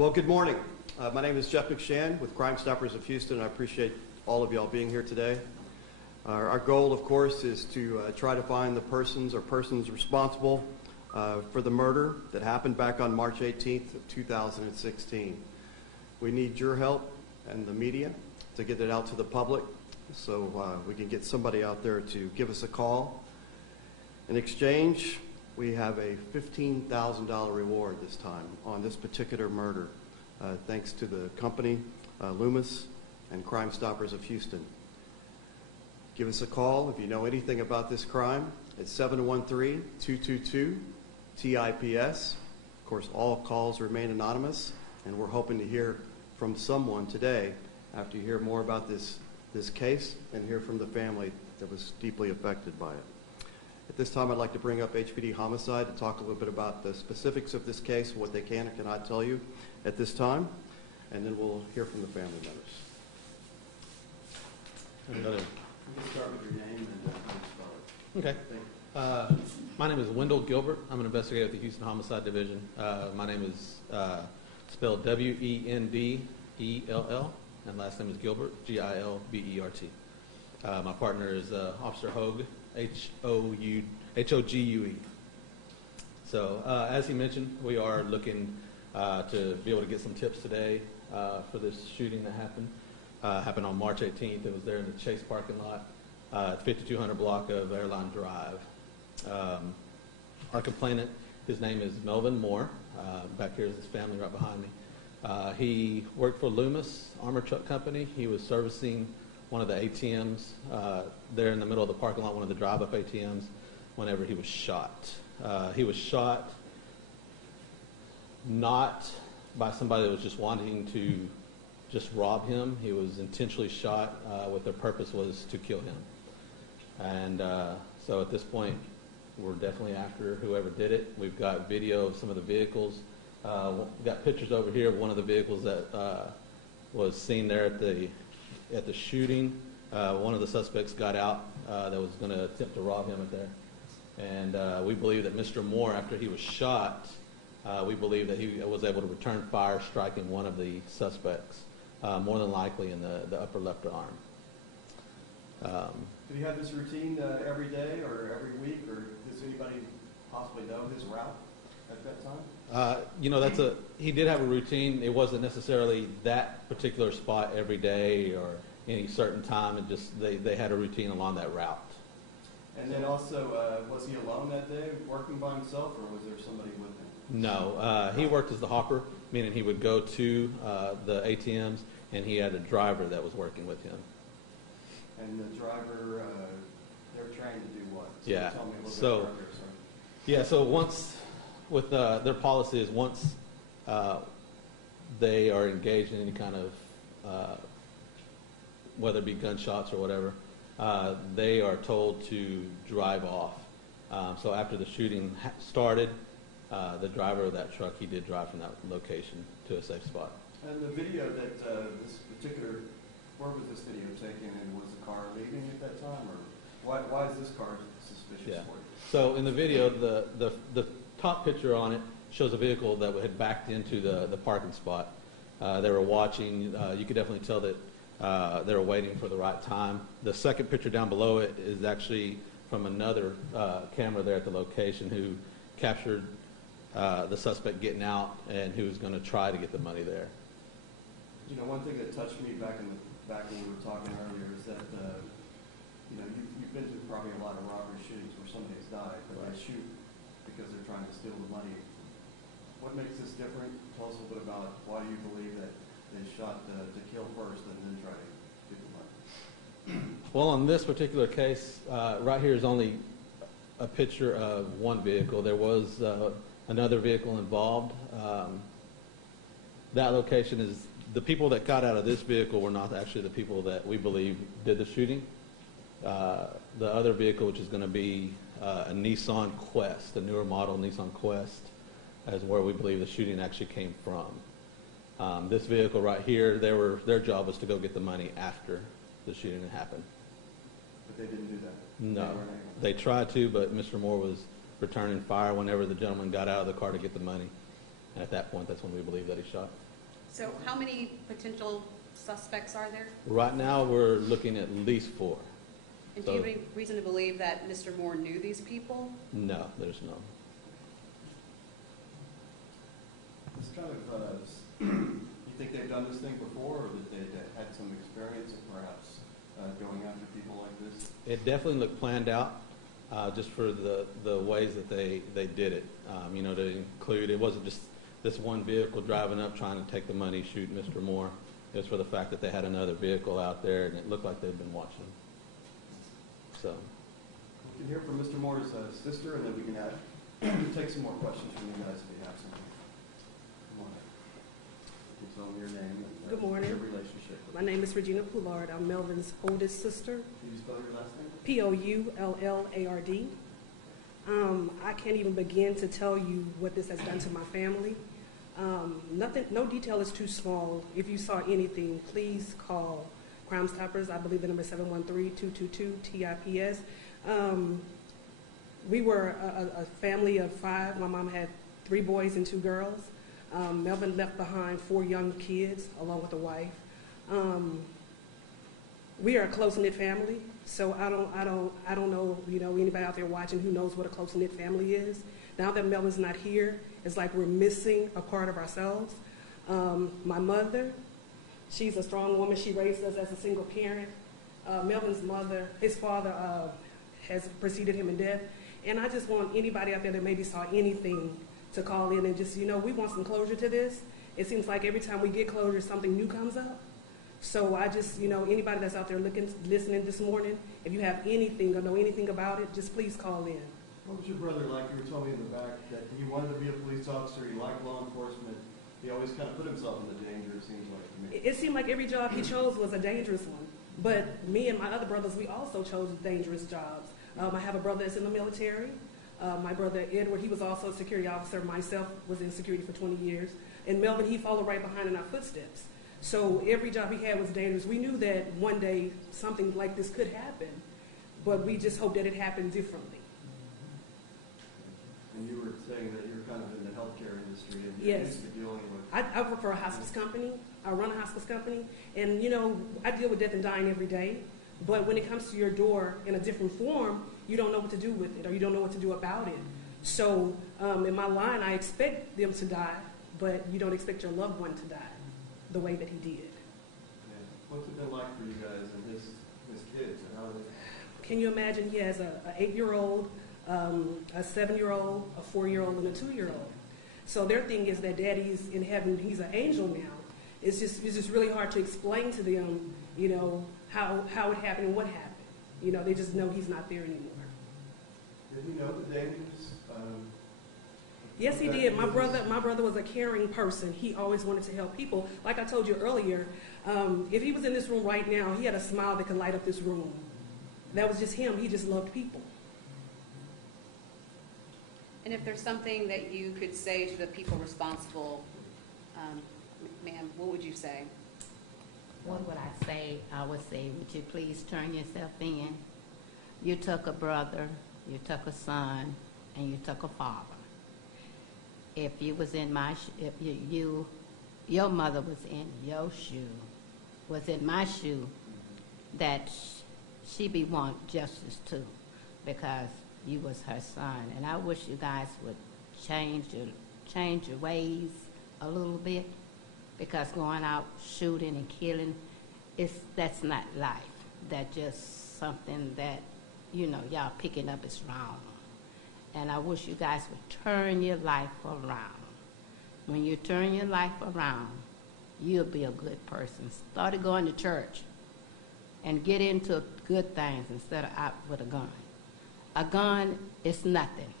Well, good morning. My name is Jeff McShann with Crime Stoppers of Houston, and I appreciate all of y'all being here today. Our goal, of course, is to try to find the persons responsible for the murder that happened back on March 18th of 2016. We need your help and the media to get it out to the public so we can get somebody out there to give us a call. In exchange, we have a $15,000 reward this time on this particular murder, thanks to the company, Loomis and Crime Stoppers of Houston. Give us a call if you know anything about this crime. It's 713-222-TIPS. Of course, all calls remain anonymous, and we're hoping to hear from someone today after you hear more about this case and hear from the family that was deeply affected by it. At this time, I'd like to bring up HPD Homicide to talk a little bit about the specifics of this case, what they can and cannot tell you at this time, and then we'll hear from the family members. You can start with your name and how you spell it. Okay. My name is Wendell Gilbert. I'm an investigator at the Houston Homicide Division. My name is spelled W-E-N-D-E-L-L, and last name is Gilbert, G-I-L-B-E-R-T. My partner is Officer Hogue, H-O-G-U-E. So as he mentioned, we are looking to be able to get some tips today for this shooting that happened on March 18th. It was there in the Chase parking lot, 5200 block of Airline Drive. Our complainant, his name is Melvin Moore. Back here is his family right behind me. He worked for Loomis Armor Truck Company. He was servicing one of the ATMs there in the middle of the parking lot, one of the drive-up ATMs, whenever he was shot. He was shot not by somebody that was just wanting to just rob him. He was intentionally shot with their purpose was to kill him. And so at this point, we're definitely after whoever did it. We've got video of some of the vehicles. We've got pictures over here of one of the vehicles that was seen there at the shooting. One of the suspects got out that was going to attempt to rob him at there. And we believe that Mr. Moore, after he was shot, we believe that he was able to return fire, striking one of the suspects, more than likely in the upper left arm. Did he have this routine every day or every week, or does anybody possibly know his route at that time? He did have a routine. It wasn't necessarily that particular spot every day or any certain time. It just they had a routine along that route. And then also, was he alone that day, working by himself, or was there somebody with him? No, he worked as the hopper, meaning he would go to the ATMs, and he had a driver that was working with him. And the driver, they're trained to do what? So yeah. Tell me a little bit about this, Yeah. So once with their policy is once they are engaged in any kind of whether it be gunshots or whatever, they are told to drive off. So after the shooting started, the driver of that truck, he did drive from that location to a safe spot. And the video that where was this video taken, and was the car leaving at that time, or why is this car suspicious for you? So in the video, the top picture on it shows a vehicle that had backed into the parking spot. They were watching. You could definitely tell that they were waiting for the right time. The second picture down below it is actually from another camera there at the location who captured the suspect getting out and who was going to try to get the money there. You know, one thing that touched me back when we were talking earlier is that you've been to probably a lot of robbery shootings where somebody has died, but they shoot because they're trying to steal the money. What makes this different? Tell us a little bit about why you believe that they shot to kill first and then try to get the money. Well, on this particular case, right here is only a picture of one vehicle. There was another vehicle involved. That location is the people that got out of this vehicle were not actually the people that we believe did the shooting. The other vehicle, which is going to be a Nissan Quest, a newer model Nissan Quest, is where we believe the shooting actually came from. This vehicle right here, their job was to go get the money after the shooting had happened. But they didn't do that? No. They tried to, but Mr. Moore was returning fire whenever the gentleman got out of the car to get the money. And at that point, that's when we believe that he shot. So how many potential suspects are there? Right now, we're looking at least 4. And do you have any reason to believe that Mr. Moore knew these people? No, there's no. It's kind of, you think they've done this thing before, or that they had some experience of perhaps going after people like this? It definitely looked planned out, just for the ways that they did it. You know, to include, it wasn't just this one vehicle driving up trying to take the money, shoot Mr. Moore. It was for the fact that they had another vehicle out there, and it looked like they'd been watching. So. We can hear from Mr. Moore's sister, and then we can take some more questions from you guys if you have something. Come on. You can tell them your name and Good morning. your relationship. My name is Regina Poulard. I'm Melvin's oldest sister. Can you spell your last name? Poulard. I can't even begin to tell you what this has done to my family. No detail is too small. If you saw anything, please call Crime Stoppers. I believe the number is 713-222-TIPS. We were a family of 5. My mom had 3 boys and 2 girls. Melvin left behind 4 young kids along with a wife. We are a close-knit family, so I don't know, anybody out there watching who knows what a close-knit family is. Now that Melvin's not here, it's like we're missing a part of ourselves. My mother, she's a strong woman. She raised us as a single parent. Melvin's mother, his father has preceded him in death. And I just want anybody out there that maybe saw anything to call in and just, we want some closure to this. It seems like every time we get closure, something new comes up. So I just, anybody that's out there listening this morning, if you have anything or know anything about it, just please call in. What was your brother like? You were telling me in the back that he wanted to be a police officer. He liked law enforcement. He always kind of put himself in the danger, it seems like to me. It seemed like every job he chose was a dangerous one. But me and my other brothers, we also chose dangerous jobs. I have a brother that's in the military. My brother Edward, he was also a security officer. Myself was in security for 20 years. And Melvin, he followed right behind in our footsteps. So every job he had was dangerous. We knew that one day something like this could happen, but we just hoped that it happened differently. And you were saying that you're kind of in the healthcare industry and you're used to dealing with... I work for a hospice company. I run a hospice company. And, I deal with death and dying every day. But when it comes to your door in a different form, you don't know what to do with it or you don't know what to do about it. So in my line, I expect them to die, but you don't expect your loved one to die the way that he did. Yeah. What's it been like for you guys and his kids? And how are they? Can you imagine he has a 8-year-old, a 7-year-old, a 4-year-old, and a 2-year-old. So their thing is that daddy's in heaven, he's an angel now. It's just really hard to explain to them, how it happened and what happened. They just know he's not there anymore. Did he know the dangers? Yes, he did. My brother was a caring person. He always wanted to help people. Like I told you earlier, if he was in this room right now, he had a smile that could light up this room. That was just him. He just loved people. And if there's something that you could say to the people responsible, ma'am, what would you say? What would I say? I would say, would you please turn yourself in? You took a brother, you took a son, and you took a father. If you was in my, if your mother was in your shoe, was in my shoe, that she be want justice too, because you was her son. And I wish you guys would change your ways a little bit, because going out shooting and killing, that's not life. That's just something that, y'all picking up is wrong. And I wish you guys would turn your life around. When you turn your life around, you'll be a good person. Start going to church and get into good things instead of out with a gun. A gun is nothing.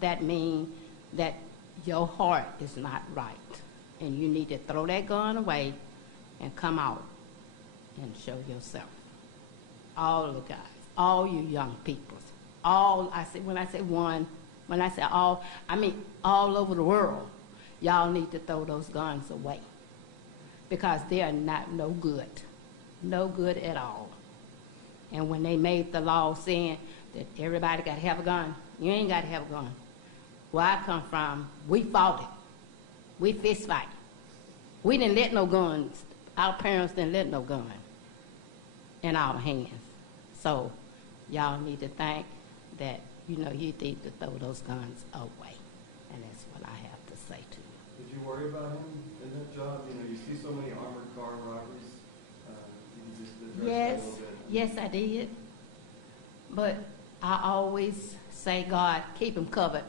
That means that your heart is not right. And you need to throw that gun away and come out and show yourself. All the guys, all you young people, when I say all, I mean all over the world, y'all need to throw those guns away, because they are not no good at all. And when they made the law saying that everybody got to have a gun, you ain't got to have a gun. Where I come from, we fought it. We fist fight. We didn't let no guns. Our parents didn't let no gun in our hands. So y'all need to think that, you need to throw those guns away. And that's what I have to say to you. Did you worry about him in that job? You see so many armored car robberies. Did you just address Yes, that a little bit? yes, I did. But I always say, God, keep him covered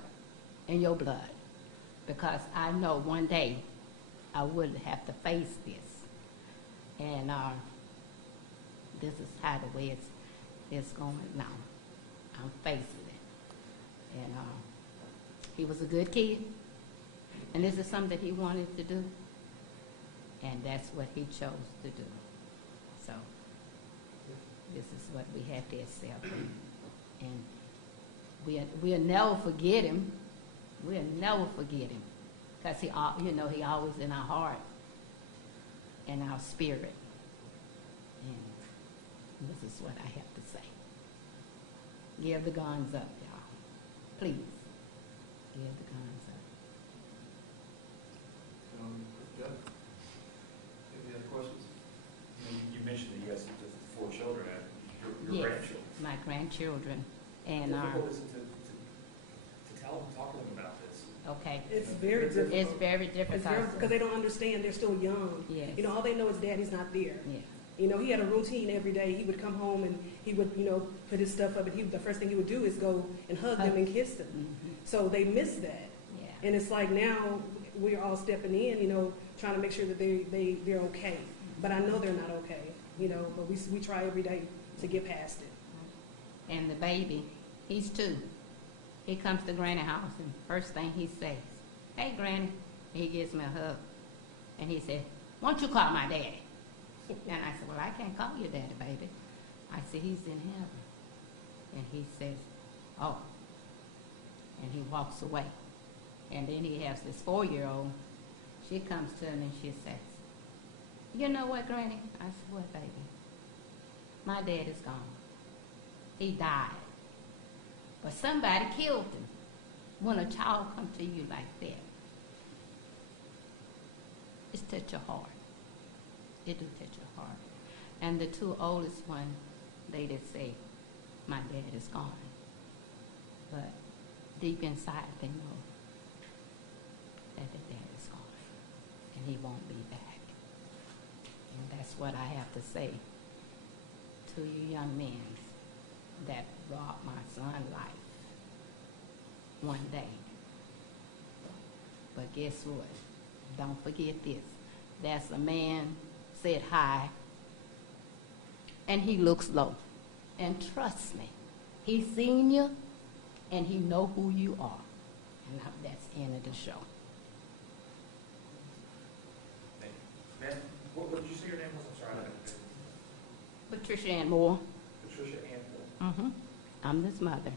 in your blood. Because I know one day I would have to face this. And this is how the way it's going now. I'm facing it. And he was a good kid. And this is something that he wanted to do. And that's what he chose to do. So this is what we have to accept. And we'll never forget him. We'll never forget him. Because he always in our heart and our spirit. And this is what I have to say. Give the guns up, y'all. Please. Give the guns up. Jeff, any other questions? You mentioned that you have 4 children and your Yes, grandchildren. my grandchildren. And Difficult is to tell them, talk to them about this. okay. It's very difficult. It's very difficult. Because they don't understand. They're still young. Yes. All they know is daddy's not there. Yeah. He had a routine every day. He would come home and he would, put his stuff up, and the first thing he would do is go and hug them and kiss them. Mm-hmm. So they miss that. Yeah. And it's like now we're all stepping in, trying to make sure that they're okay. But I know they're not okay, but we try every day to get past it. And the baby, he's 2. He comes to Granny's house, and first thing he says, "Hey, Granny." He gives me a hug. And he said, "Why don't you call my daddy?" And I said, "Well, I can't call you daddy, baby." I said, "He's in heaven." And he says, "Oh." And he walks away. And then he has this 4-year-old. She comes to him and she says, "You know what, Granny?" I said, "What, baby?" "My dad is gone. He died. But somebody killed him." When a child comes to you like that, it touch your heart. It do touch your heart. And the 2 oldest ones, they did say, "My dad is gone." But deep inside, they know that the dad is gone. And he won't be back. And that's what I have to say to you young men that robbed my son's life one day. But guess what? Don't forget this. That's a man said hi, and he looks low. And trust me, he's seen you, and he know who you are. And that's the end of the show. Thank you. Ma'am, what did you say your name was? I'm sorry. Patricia Ann Moore. Patricia Ann. Mm-hmm. I'm his mother.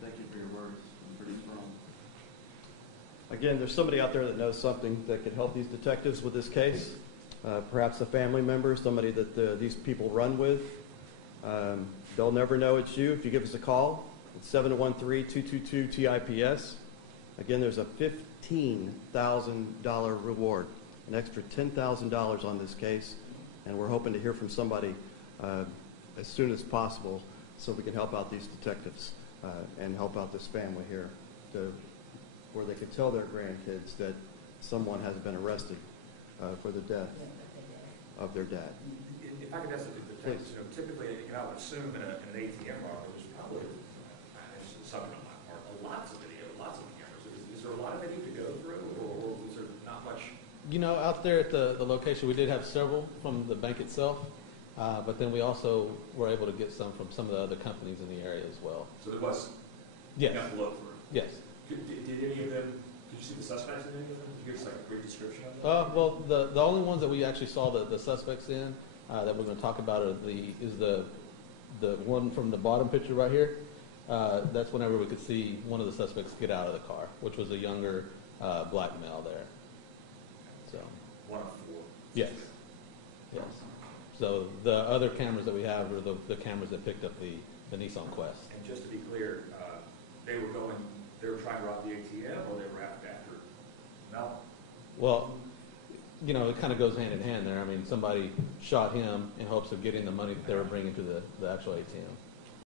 Thank you for your words. I'm pretty strong. Again, there's somebody out there that knows something that could help these detectives with this case. Perhaps a family member, somebody that these people run with. They'll never know it's you if you give us a call. It's 713-222-TIPS. Again, there's a $15,000 reward, an extra $10,000 on this case, and we're hoping to hear from somebody as soon as possible so we can help out these detectives and help out this family here where they could tell their grandkids that someone has been arrested for the death of their dad. If I could ask the detectives, typically, I would assume in an ATM robbery, there's probably, something on my part, lots of video, lots of cameras. Is there a lot of video to go through, or is there not much? Out there at the location, we did have several from the bank itself, but then we also were able to get some from some of the other companies in the area as well. So there was, Yes. you got to look through. Yes. Did any of them, did you see the suspects in any of them? Did you give us like a brief description of them? Well, the only ones that we actually saw the suspects in that we're going to talk about is the one from the bottom picture right here. That's whenever we could see one of the suspects get out of the car, which was a younger black male there. So. One of 4. Yes. Yes. So the other cameras that we have are the cameras that picked up the Nissan Quest. And just to be clear, they were trying to rob the ATM, or they were after Melvin? Well, you know, it kind of goes hand in hand there. I mean, somebody shot him in hopes of getting the money that they were bringing to the actual ATM.